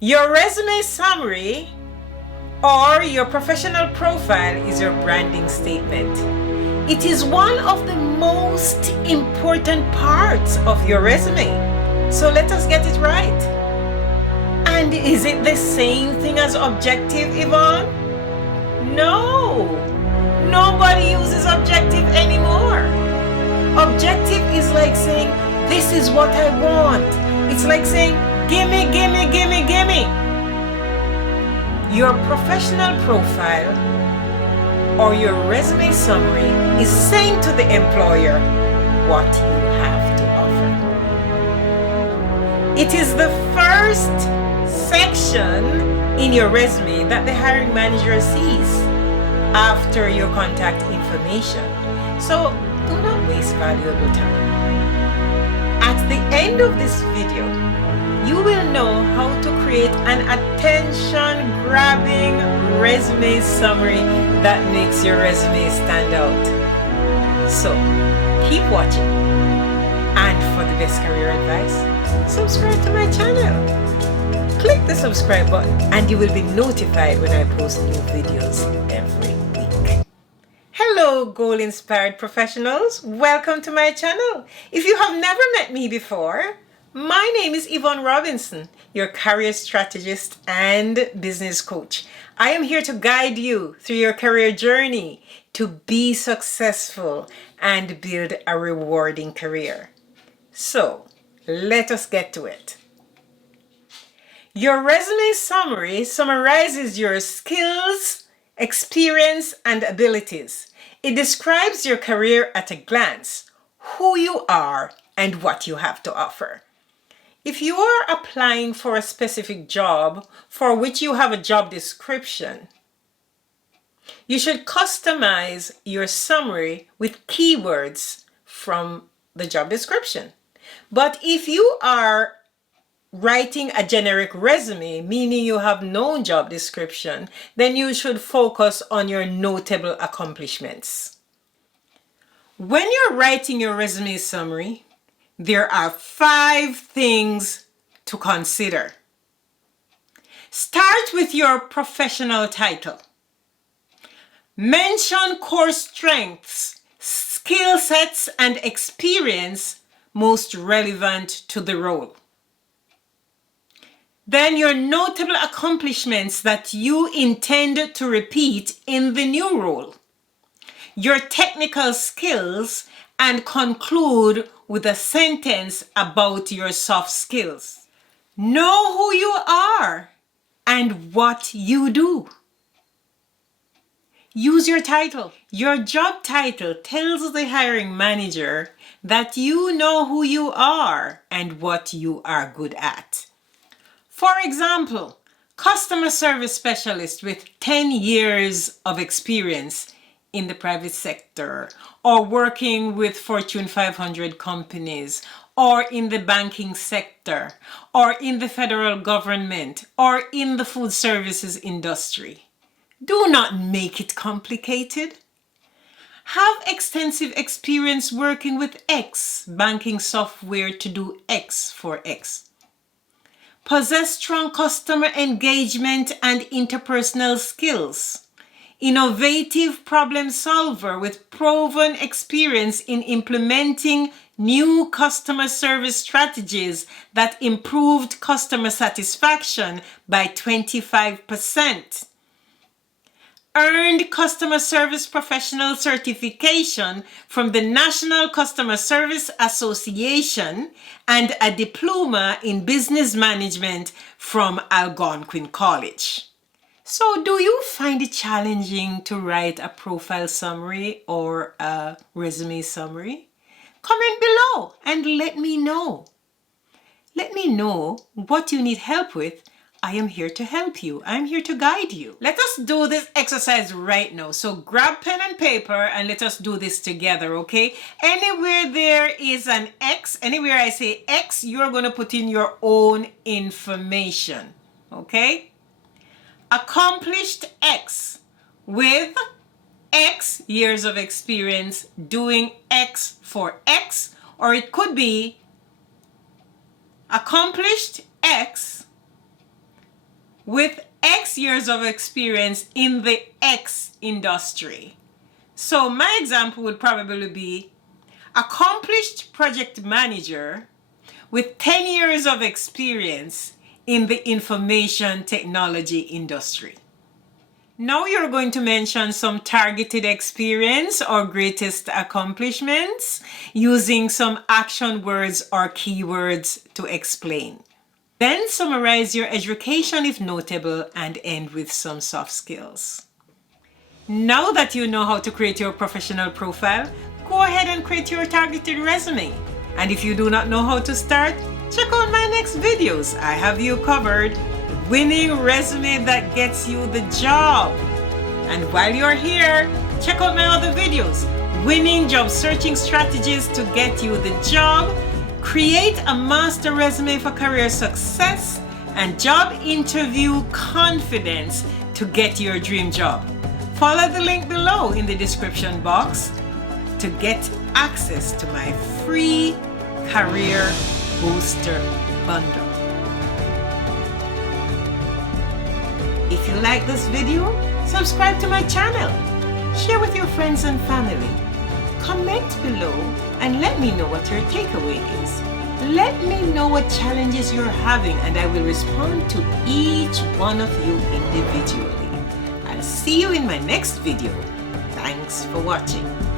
Your resume summary or your professional profile is your branding statement. It is one of the most important parts of your resume. So let us get it right. And is it the same thing as objective, Yvonne? No, nobody uses objective anymore. Objective is like saying, this is what I want. It's like saying, gimme, gimme, gimme, gimme. Your professional profile or your resume summary is saying to the employer what you have to offer. It is the first section in your resume that the hiring manager sees after your contact information. So do not waste valuable time. At the end of this video, you will know how to create an attention-grabbing resume summary that makes your resume stand out. So keep watching. And for the best career advice, subscribe to my channel. Click the subscribe button and you will be notified when I post new videos every week. Hello, goal-inspired professionals. Welcome to my channel. If you have never met me before, my name is Yvonne Robinson, your career strategist and business coach. I am here to guide you through your career journey to be successful and build a rewarding career. So, let us get to it. Your resume summary summarizes your skills, experience, and abilities. It describes your career at a glance, who you are, and what you have to offer. If you are applying for a specific job for which you have a job description, you should customize your summary with keywords from the job description. But if you are writing a generic resume, meaning you have no job description, then you should focus on your notable accomplishments. When you're writing your resume summary, there are 5 things to consider. Start with your professional title. Mention core strengths, skill sets, and experience most relevant to the role. Then your notable accomplishments that you intend to repeat in the new role. Your technical skills, and conclude with a sentence about your soft skills. Know who you are and what you do. Use your title. Your job title tells the hiring manager that you know who you are and what you are good at. For example, customer service specialist with 10 years of experience in the private sector, or working with Fortune 500 companies, or in the banking sector, or in the federal government, or in the food services industry. Do not make it complicated. Have extensive experience working with X banking software to do X for X. Possess strong customer engagement and interpersonal skills. Innovative problem solver with proven experience in implementing new customer service strategies that improved customer satisfaction by 25%. Earned customer service professional certification from the National Customer Service Association and a diploma in business management from Algonquin College. So, do you find it challenging to write a profile summary or a resume summary? Comment below and let me know. Let me know what you need help with. I am here to help you. I'm here to guide you. Let us do this exercise right now. So grab pen and paper and let us do this together, okay? Anywhere there is an X, anywhere I say X, you're going to put in your own information, okay? Accomplished X with X years of experience doing X for X, or it could be accomplished X with X years of experience in the X industry. So my example would probably be accomplished project manager with 10 years of experience in the information technology industry. Now you're going to mention some targeted experience or greatest accomplishments using some action words or keywords to explain. Then summarize your education if notable and end with some soft skills. Now that you know how to create your professional profile, go ahead and create your targeted resume. And if you do not know how to start, check out my next videos. I have you covered. Winning resume that gets you the job. And while you're here, check out my other videos. Winning job searching strategies to get you the job. Create a master resume for career success. And job interview confidence to get your dream job. Follow the link below in the description box to get access to my free career booster bundle. If you like this video, subscribe to my channel, share with your friends and family, comment below and let me know what your takeaway is. Let me know what challenges you're having and I will respond to each one of you individually. I'll see you in my next video. Thanks for watching.